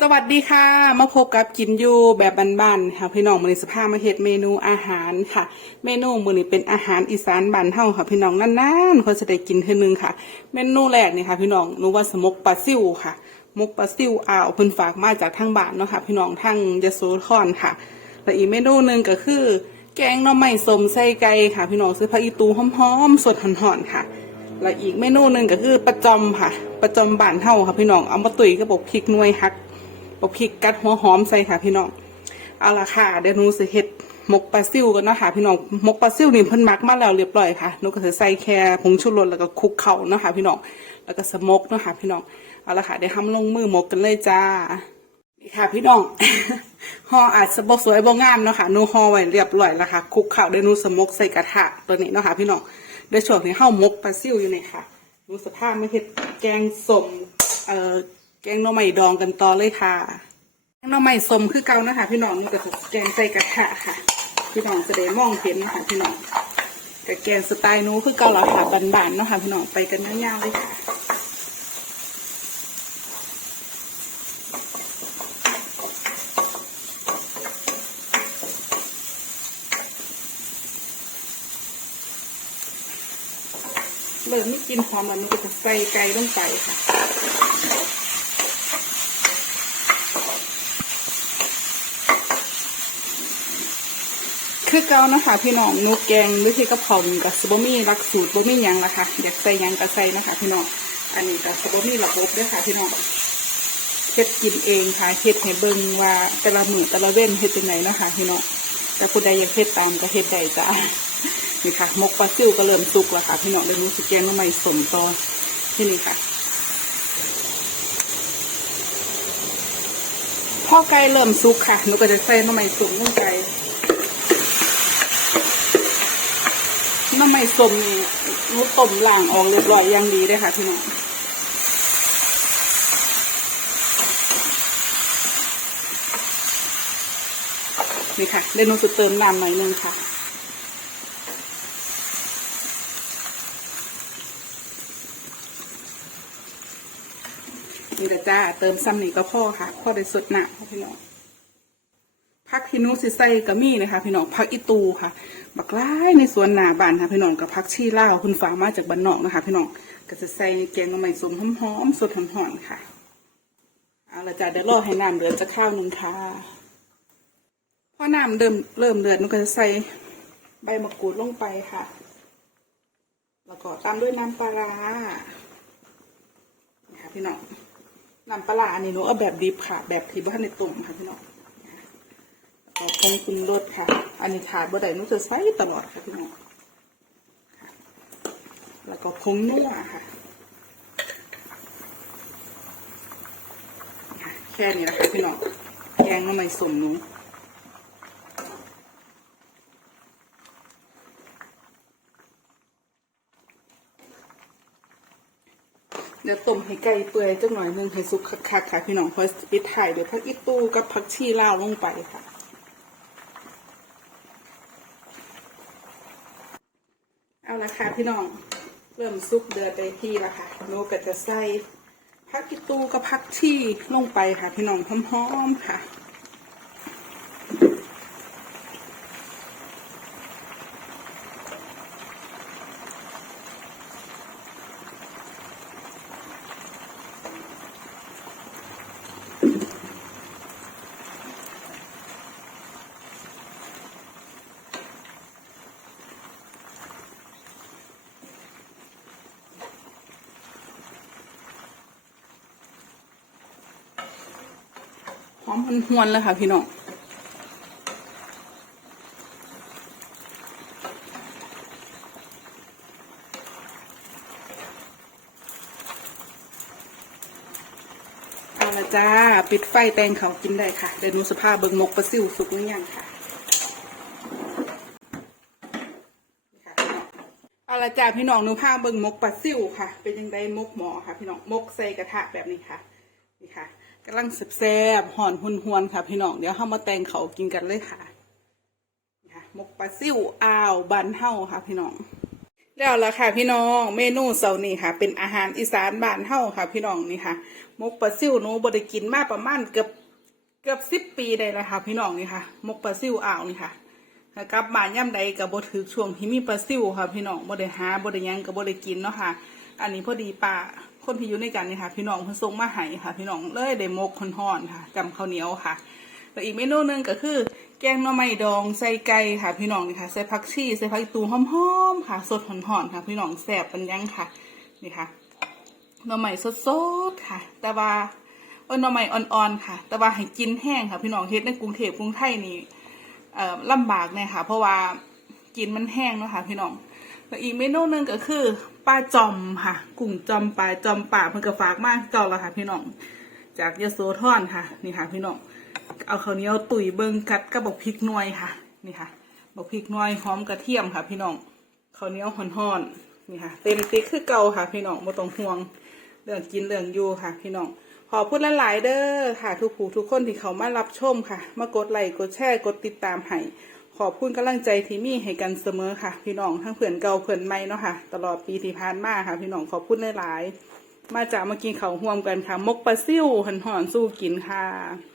สวัสดีค่ะ มาพบกับกินอยู่แบบบ้านๆค่ะพี่น้องมือนี้สภาพมาเฮ็ดเมนูอาหารค่ะ เมนูมือนี้เป็นอาหารอีสานบ้านเฮาค่ะ พี่น้องนานๆคนจะได้กินเทื่อนึงค่ะ เมนูแรกนี่ค่ะ พี่น้องหนูว่าสมกปลาซิวค่ะมกปลาซิวอ่าวเพิ่นฝากมาจากทางบ้านเนาะค่ะ พี่น้องทางยโสธรค่ะ และอีกเมนูหนึ่งก็คือ แกงหน่อไม้สมใส่ไก่ค่ะ พี่น้องซื้อผักอีตูหอมๆสดหอนๆค่ะและอีกเมนูหนึ่งก็คือประจอมค่ะ ประจอมบ้านเฮาค่ะพี่น้องเอามาตุ๋ยก็บอกพริกนวยฮัก บอกพริกกัดหัวหอมใส่ค่ะพี่น้องเอาละค่ะเดี๋ยวหนูสิเฮ็ดหมกปลาซิวกันเนาะค่ะพี่น้องหมกปลาซิวนี่เพิ่นมักมาแล้วเรียบร้อยค่ะหนูก็จะใส่แค่ผงชูรสแล้วก็คลุกเข่าเนาะค่ะพี่น้องแล้วก็สมกเนาะค่ะพี่น้องเอาละค่ะเดี๋ยวทำลงมือหมกกันเลยจ้านี่ค่ะพี่น้องห่ออาจจะบ่สวยบ่งามเนาะค่ะนูห่อไว้เรียบร้อยแล้วค่ะคลุกเข้าเดี๋ยวนูสมกใส่กระทะตัวนี้เนาะค่ะพี่น้องเดี๋ยวช่วงนี้เฮามกปลาซิ่วอยู่นี่ค่ะนูสภาพไม่เฮ็ดแกงสมเอ่อ แกงหน่อไม้ดองกันต่อเลยค่ะแกงหน่อไม้สมคือเก่านะคะ พี่น้องนี่ก็คือแกงใส่กระทะค่ะ พี่น้องจะได้มองเห็นนะคะพี่น้องกับแกงสไตล์นูคือเก่าแล้วค่ะบานๆเนาะค่ะพี่น้องไปกันยาวๆเลยค่ะเริ่มไม่กินหอมมันก็จะใส่ไก่ลงไปค่ะ คือเก่านะคะพี่น้องหนูแกงหรือที่กระเพรากับสบะมี่รักสูตรบะมี่ยังละคะอยากใส่ยังก็ใส่นะคะ พี่น้องอันนี้กับสบะมี่ระบบด้วยค่ะพี่น้องเฮ็ดกินเองค่ะเฮ็ดให้เบิ่งว่าแต่ละมือแต่ละเว้นเฮ็ดจังไดนะคะพี่น้องแต่ผู้ใดอยากเฮ็ดตามก็เฮ็ดได้จ้านี่ค่ะมกปลาซิวก็เริ่มสุกแล้วค่ะ พี่น้องเดี๋ยวหนูสิแกงหน้ำไม่สมต่อที่นี่ค่ะพอไก่เริ่มสุกค่ะหนูก็จะใส่หน้ำไม่สมลงไป หน้ำไม่สมนี่หนูต้มล้างออกเรียบร้อยอย่างดีเลยค่ะพี่น้องนี่ค่ะเดี๋ยวหนูจะเติมน้ำหน่อยนึงค่ะนี่แหละจ้าเติมซ้ำนี่ก็พ่อค่ะพ่อได้สดหนักพี่น้อง พักที่นุสิใส่กะมี่นะคะพี่น้องพักอีตูค่ะ บักร้ายในสวนหนาบ้านค่ะพี่น้องกับพักชีล่าคุณฝามาจากบ้านนอกนะคะ พี่น้องก็จะใส่แกงหน่อไม้ส้มหอมๆสดหอมๆค่ะเอาละจ้าเดี๋ยวรอให้น้ำเดือดจะข้าวหนึ่งค่ะพอน้ำเริ่มเริ่มเดือดนุก็จะใส่ใบมะกรูดลงไปค่ะแล้วก็ตามด้วยน้ำปลาร้านี่ค่ะพี่น้องน้ำปลาร้าอันนี้หนูเอาแบบดิบค่ะ แบบที่บ้านในตุ่มค่ะพี่น้อง แล้วก็ผงปรุงรสค่ะ อันนี้ขาดบ่ได้หนูจะใส่ตลอดค่ะพี่น้องแล้วก็ผงนัวค่ะค่ะ แค่นี้แหละคะพี่น้องแกงน้ำมันสมหนูเดี๋ยวต้มให้ไก่เปื่อยจังหน่อยนึงให้สุกคักๆค่ะพี่น้องพอปิดถ่ายเดี๋ยวผักอีตู้กับผักชีเลาลงไปค่ะ เอาละ ค่ะพี่น้อง เริ่มซุกเดือดไปที่ละค่ะโนก็จะใส่ผักกิตูกับผักชีลงไปค่ะพี่น้องหอมๆค่ะ อมหวนๆเลยค่ะพี่น้องเอาละจ้า ปิดไฟแตงเขากินได้ค่ะเดี๋ยวหนูสภาพเบิงมกปลาซิวสุกหรือยังค่ะนี่ค่ะพี่น้องเอาละจ้าพี่น้องนูพาเบิงมกปลาซิวค่ะ เป็นยังไงมกหมอค่ะ พี่น้องมกใส่กระทะแบบนี้ค่ะ นี่ค่ะ กำลังแซ่บๆห่อนหวนค่ะพี่น้องเดี๋ยวเข้ามาแต่งเขากินกันเลยค่ะนะคะมกปลาซิ่วอ่าวบันเฮาค่ะ พี่น้องแล้วล่ะค่ะ พี่น้อง เมนูเสาร์นี้ค่ะ เป็นอาหารอีสานบ้านเฮาค่ะ พี่น้องนี่ค่ะมกปลาซิวหนูบ่ได้กินมาประมาณเกือบเกือบสิบปีได้แล้วค่ะ พี่น้องนี่ค่ะมกปลาซิวอ่าวนี่ค่ะกลับบ้านย่ำใดก็บ่ถือช่วงที่มีปลาซิวค่ะ พี่น้องบ่ได้หาบ่ได้ยังก็บ่ได้กินเนาะค่ะ อันนี้พอดีป้า คนที่อยู่ในกันนี่ค่ะ พี่น้องเพิ่นส่งมาให้ค่ะ พี่น้องเลยได้มกฮ้อนค่ะจำข้าวเหนียวค่ะแล้วอีกเมนูหนึ่งก็คือ แกงหน่อไม้ดองใส่ไก่ค่ะ พี่น้องนี่ค่ะใส่ผักชีใส่ผักตูหอมๆค่ะ สดหอนๆค่ะ พี่น้องแซ่บปันยังค่ะนี่ค่ะหน่อไม้สดๆค่ะ แต่ว่าเออหน่อไม้อ่อนๆค่ะ แต่ว่าให้กินแห้งค่ะ พี่น้องเฮ็ดในกรุงเทพกรุงไทยนี่ลำบากเนี่ยค่ะ เพราะว่ากินมันแห้งเนาะค่ะ พี่น้อง แล้วอีกเมนูหนึ่งก็คือปลาจอมค่ะ กุ้งจอมปลาจอมป่าเพิ่นก็ฝากมากเก่าแล้วค่ะพี่น้อง จากยโสธรค่ะ นี่ค่ะ พี่น้อง เอาข้าวเหนียวตุ๋ยเบิงกัดกับบักพริกน่วยค่ะ นี่ค่ะบักพริกน่วยหอมกระเทียมค่ะ พี่น้องข้าวเหนียวห่อนๆนี่ค่ะ เต็มติ๊กคือเก่าค่ะ พี่น้องไม่ต้องห่วงเรื่องกินเรื่องอยู่ค่ะ พี่น้องขอพูดหลายๆเด้อค่ะ ทุกผู้ทุกคนที่เขามารับชมค่ะ มากดไลค์กดแชร์กดติดตามให้ อบคุณกำลังใจที่มีให้กันเสมอค่ะ พี่น้องทั้งเพื่อนเก่าเพื่อนใหม่เนาะค่ะ ตลอดปีที่ผ่านมาค่ะ พี่น้องขอบคุณหลายๆมาจากมากินเขาห่วมกันค่ะ มกปลาซิ่วหันหอนสู้กินค่ะ